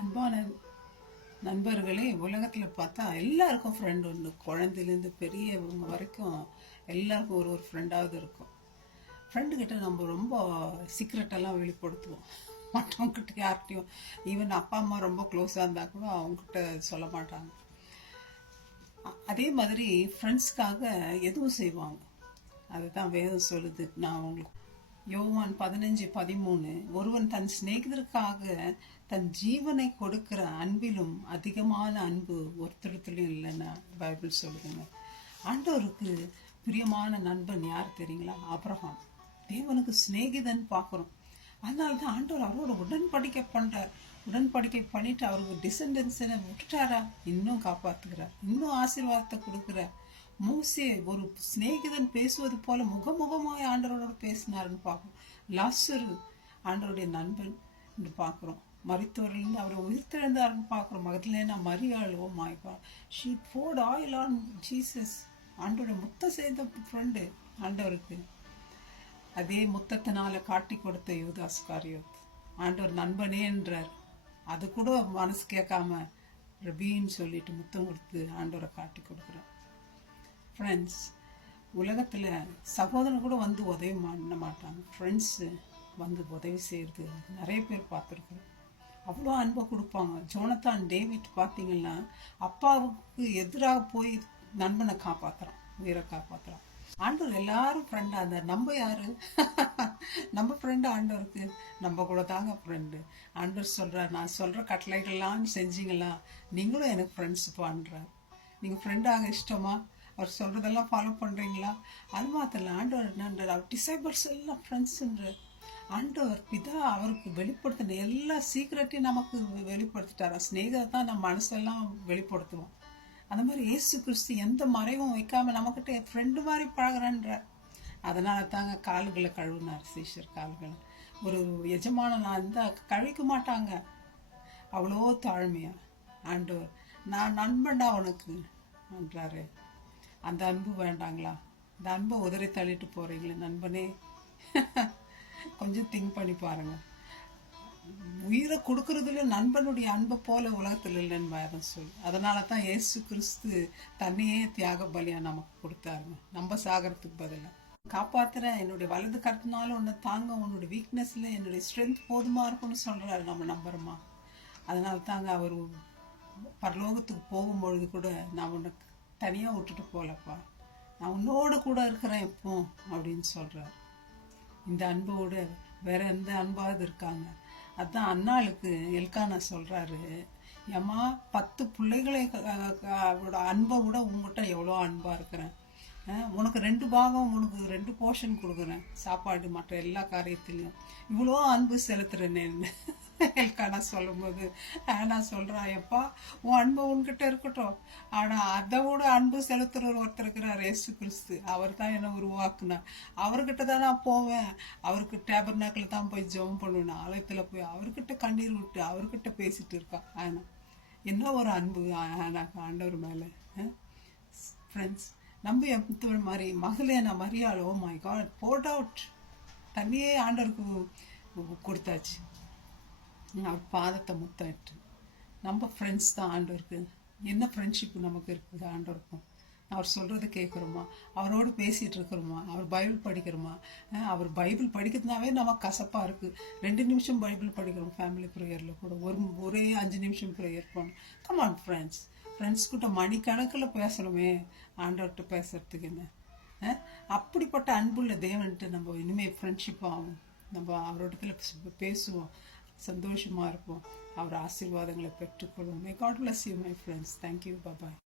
அன்பான நண்பர்களே, உலகத்தில் பார்த்தா எல்லாருக்கும் ஃப்ரெண்ட் உண்டு. குழந்தையிலேருந்து பெரியவங்க வரைக்கும் எல்லாருக்கும் ஒரு ஒரு ஃப்ரெண்டாவது இருக்கும். ஃப்ரெண்டுக்கிட்ட நம்ம ரொம்ப சீக்ரெட்டெல்லாம் வெளிப்படுத்துவோம். மற்றவங்ககிட்ட யார்கிட்டையும், ஈவன் அப்பா அம்மா ரொம்ப க்ளோஸாக இருந்தால் கூட அவங்ககிட்ட சொல்ல மாட்டாங்க. அதே மாதிரி ஃப்ரெண்ட்ஸ்க்காக எதுவும் செய்வாங்க. அதுதான் வேதம் சொல்லுது. நான் உங்களுக்கு யோவான் 15:13, ஒருவன் தன் சிநேகிதருக்காக தன் ஜீவனை கொடுக்கிற அன்பிலும் அதிகமான அன்பு ஒருத்தருத்திலும் இல்லைன்னா பைபிள் சொல்லுதுங்க. ஆண்டவருக்கு பிரியமான நண்பன் யார் தெரியுங்களா? ஆபிரகாம். தேவனுக்கு சிநேகிதன் பார்க்குறோம். அதனால தான் ஆண்டவர் அவரோட உடன்படிக்கை பண்ணிட்டு அவருக்கு டிசெண்டன்ஸை விட்டுட்டாரா? இன்னும் காப்பாத்துக்கிறார், இன்னும் ஆசீர்வாதத்தை கொடுக்குறார். மோசே ஒரு சிநேகிதன் பேசுவது போல முகமுகமாய் ஆண்டவரோட பேசினாருன்னு பார்க்கணும். லாசரு ஆண்டவருடைய நண்பன் என்று பார்க்குறோம். மரித்தவரிலிருந்து அவரை உயிர்த்தெழுந்தாருன்னு பார்க்குறோம். மகதலேனா மரியாள், oh my God, she poured oil on Jesus. ஆண்டவரை முத்தம் செய்த ஃப்ரெண்டு ஆண்டவருக்கு. அதே முத்தத்தினால காட்டி கொடுத்த யூதாஸ் காரியோத் ஆண்டவர் நண்பனே என்றார். அது கூட மனசு கேட்காம ரபின்னு சொல்லிட்டு முத்தம் கொடுத்து ஆண்டவரை காட்டி கொடுக்குறார். ஃப்ரெண்ட்ஸ், உலகத்தில் சகோதரன் கூட வந்து உதவி பண்ண மாட்டாங்க. ஃப்ரெண்ட்ஸு வந்து உதவி செய்கிறது நிறைய பேர் பார்த்துருக்குறோம். அவ்வளோ அன்பை கொடுப்பாங்க. ஜோனத்தான் டேவிட் பார்த்தீங்கன்னா அப்பாவுக்கு எதிராக போய் நண்பனை காப்பாற்றுறான், உயிரை காப்பாற்றுறான். ஆண்டவர் எல்லாரும் ஃப்ரெண்டாக இருந்தார். நம்ம யாரு? நம்ம ஃப்ரெண்டு ஆண்டவருக்கு நம்ம கூட தாங்க ஃப்ரெண்டு. ஆண்டவர் சொல்கிறார், நான் சொல்கிற கட்டளைகள்லாம் செஞ்சீங்களா நீங்களும் எனக்கு ஃப்ரெண்ட்ஸ் பண்ணுறார். நீங்கள் ஃப்ரெண்டாக இஷ்டமா? அவர் சொல்கிறதெல்லாம் ஃபாலோ பண்ணுறீங்களா? அது மாத்திரம் இல்லை, ஆண்டவர் என்னன்றார், அவர் டிசைபிள்ஸ் எல்லாம் ஃப்ரெண்ட்ஸுன்றார். ஆண்டவர் பிதா அவருக்கு வெளிப்படுத்தின எல்லா சீக்கிரட்டையும் நமக்கு வெளிப்படுத்திட்டாரா? ஸ்நேகத்தை தான் நம்ம மனசெல்லாம் வெளிப்படுத்துவோம். அந்த மாதிரி இயேசு கிறிஸ்து எந்த மறைவும் வைக்காம நம்மக்கிட்ட ஃப்ரெண்டு மாதிரி பழகிறான்றார். அதனால தாங்க கால்களை கழுவினார், சீஷர் கால்களை. ஒரு எஜமானன் இருந்தால் கழுவிக்க மாட்டாங்க, அவ்வளோ தாழ்மையா. ஆண்டவர் நான் நண்பன்டா உனக்கு என்றாரு. அந்த அன்பு வேண்டாங்களா? அந்த அன்பை உதறி தள்ளிட்டு போகிறீங்களே நண்பனே, கொஞ்சம் திங்க் பண்ணி பாருங்க. உயிரை கொடுக்கறதுல நண்பனுடைய அன்பை போல உலகத்தில் இல்லைன்னு வேதம் சொல்லு. அதனால தான் இயேசு கிறிஸ்து தன்னையே தியாக பலியாக நமக்கு கொடுத்தாருங்க, நம்ம சாகிறதுக்கு பதிலாக. காப்பாத்துறேன், என்னுடைய வலது கருத்துனாலும் உன்னை தாங்க, உன்னுடைய வீக்னஸில் என்னுடைய ஸ்ட்ரென்த் போதுமா இருக்கும்னு சொல்கிறாரு. நம்ம நம்புறோமா? அதனால தாங்க அவர் பரலோகத்துக்கு போகும்பொழுது கூட, நான் உனக்கு தனியாக விட்டுட்டு போகலப்பா, நான் உன்னோடு கூட இருக்கிறேன் எப்போ அப்படின்னு சொல்கிறார். இந்த அன்போடு வேற எந்த அன்பாவது இருக்காங்க? அதுதான் அன்னாளுக்கு எல்கானா சொல்கிறாரு, ஏம்மா 10 பிள்ளைகளை அன்பை விட உங்ககிட்ட எவ்வளோ அன்பாக இருக்கிறேன். உனக்கு 2 பாகம், உனக்கு 2 போர்ஷன் கொடுக்குறேன், சாப்பாடு மற்ற எல்லா காரியத்திலையும் இவ்வளோ அன்பு செலுத்துறேன்னு எல்கானா சொல்லும்போது நான் சொல்கிறேன், எப்பா உன் அன்பு உன்கிட்ட இருக்கட்டும், ஆனால் அதை விட அன்பு செலுத்துகிற ஒருத்தர் இருக்கிறார், இயேசு கிறிஸ்து. அவர் தான் என்னை உருவாக்குனார். அவர்கிட்ட தான் நான் போவேன். அவருக்கு டேபர்நாக்கில் தான் போய் ஜெபம் பண்ணுவேன், ஆலயத்தில் போய் அவர்கிட்ட கண்ணீர் விட்டு அவர்கிட்ட பேசிட்டு இருக்கான். ஆனால் என்ன ஒரு அன்பு ஆண்டவர் மேலே. ஃப்ரெண்ட்ஸ், நம்ம எந்த மாதிரி மகளேனா மரியாள், oh my God, poured out தண்ணியே ஆண்டவருக்கு கொடுத்தாச்சு. அவர் பாதத்தை முத்தாயிட்டு. நம்ம ஃப்ரெண்ட்ஸ் தான் ஆண்டவருக்கு. என்ன ஃப்ரெண்ட்ஷிப் நமக்கு இருக்குது ஆண்டவருக்கும்? அவர் சொல்கிறத கேட்குறோமா? அவரோடு பேசிகிட்டு இருக்கிறோமா? அவர் பைபிள் படிக்கிறோமா? அவர் பைபிள் படிக்கிறதுனாவே நமக்கு கசப்பாக இருக்குது. 2 நிமிஷம் பைபிள் படிக்கிறோம் ஃபேமிலி ப்ரேயரில் கூட, ஒரே 5 நிமிஷம் ப்ரேயர் பண்ணணும். கமான் ஃப்ரெண்ட்ஸ் கிட்ட மணிக்கணக்கில் பேசணுமே ஆண்டவர்கிட்ட பேசுறதுக்கு என்ன? அப்படிப்பட்ட அன்புள்ள தேவன்ட்டு நம்ம இனிமேல் ஃப்ரெண்ட்ஷிப் ஆகும். நம்ம அவரோடத்துல பேசுவோம், சந்தோஷமாக இருப்போம், அவர் ஆசீர்வாதங்களை பெற்றுக்கொள்வோம். May God bless you my friends. Thank you. Bye.